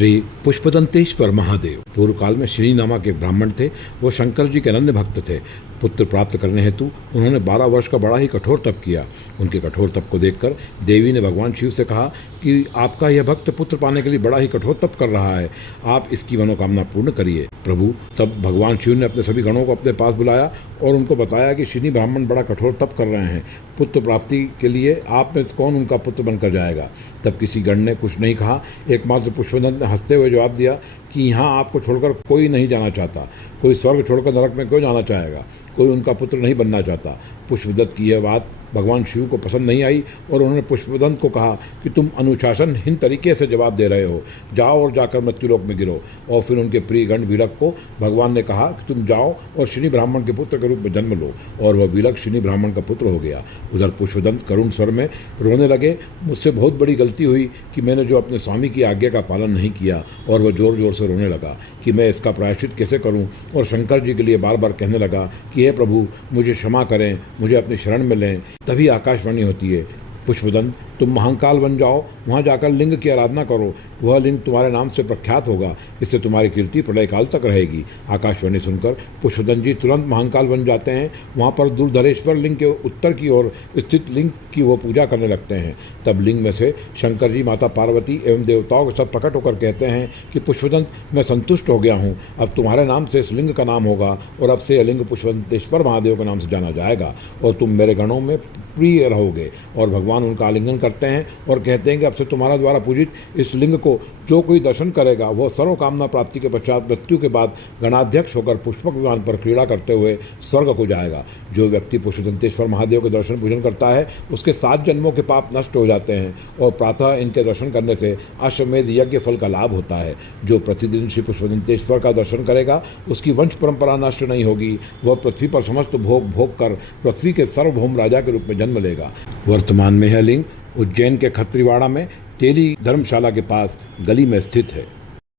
श्री पुष्पदंतेश्वर महादेव पूर्व काल में श्री नामक एक ब्राह्मण थे। वो शंकर जी के अनन्य भक्त थे। पुत्र प्राप्त करने हेतु उन्होंने 12 वर्ष का बड़ा ही कठोर तप किया। उनके कठोर तप को देखकर देवी ने भगवान शिव से कहा कि आपका यह भक्त पुत्र पाने के लिए बड़ा ही कठोर तप कर रहा है, आप इसकी मनोकामना पूर्ण करिए। प्रभु तब भगवान शिव ने अपने सभी गणों को अपने पास बुलाया और उनको बताया कि शनि ब्राह्मण बड़ा कठोर तप कर रहे हैं, पुत्र प्राप्ति के लिए आप में कौन उनका पुत्र बनकर जाएगा। तब किसी गण ने कुछ नहीं कहा। एकमात्र पुष्पदंत ने हंसते हुए जवाब दिया कि यहाँ आपको छोड़कर कोई नहीं जाना चाहता, कोई स्वर्ग छोड़कर नरक में क्यों जाना चाहेगा, कोई उनका पुत्र नहीं बनना चाहता। पुष्पदंत की यह बात भगवान शिव को पसंद नहीं आई और उन्होंने पुष्पदंत को कहा कि तुम अनुशासनहीन तरीके से जवाब दे रहे हो, जाओ और जाकर मृत्युलोक में गिरो। और फिर उनके प्रिय गण विलक को भगवान ने कहा कि तुम जाओ और शनि ब्राह्मण के पुत्र के रूप में जन्म लो, और वह विलक शनि ब्राह्मण का पुत्र हो गया। उधर पुष्पदंत करुण स्वर में रोने लगे, मुझसे बहुत बड़ी गलती हुई कि मैंने जो अपने स्वामी की आज्ञा का पालन नहीं किया। और वह जोर जोर से रोने लगा कि मैं इसका प्रायश्चित कैसे करूं, और शंकर जी के लिए बार बार कहने लगा कि हे प्रभु मुझे क्षमा करें, मुझे अपनी शरण में लें। तभी आकाशवाणी होती है, पुष्पदंत तुम महाकाल बन जाओ, वहाँ जाकर लिंग की आराधना करो, वह लिंग तुम्हारे नाम से प्रख्यात होगा, इससे तुम्हारी कीर्ति प्रलय काल तक रहेगी। आकाशवाणी सुनकर पुष्पदंत जी तुरंत महाकाल बन जाते हैं। वहाँ पर दूरधरेश्वर लिंग के उत्तर की ओर स्थित लिंग की वो पूजा करने लगते हैं। तब लिंग में से शंकर जी, माता पार्वती एवं देवताओं के साथ प्रकट होकर कहते हैं कि पुष्पदंत मैं संतुष्ट हो गया हूँ, अब तुम्हारे नाम से इस लिंग का नाम होगा और अब से यह लिंग पुष्पदंतेश्वर महादेव के नाम से जाना जाएगा और तुम मेरे गणों में प्रिय रहोगे। और भगवान उनका आलिंगन करते हैं और कहते हैं कि अब से तुम्हारा द्वारा पूजित इस लिंग को जो कोई दर्शन करेगा वह सर्व कामना प्राप्ति के पश्चात मृत्यु के बाद गणाध्यक्ष होकर पुष्पक विमान पर क्रीड़ा करते हुए स्वर्ग को जाएगा। जो व्यक्ति पुष्पदंतेश्वर महादेव के दर्शन पूजन करता है उसके 7 जन्मों के पाप नष्ट हो जाते हैं और प्रातः इनके दर्शन करने से अश्वमेध यज्ञ फल का लाभ होता है। जो प्रतिदिन श्री पुष्पदंतेश्वर का दर्शन करेगा उसकी वंश परंपरा नष्ट नहीं होगी, वह पृथ्वी पर समस्त भोग भोग कर पृथ्वी के सार्वभौम राजा के रूप में जन्म लेगा। वर्तमान में यह लिंग उज्जैन के खत्रीवाड़ा में तेली धर्मशाला के पास गली में स्थित है।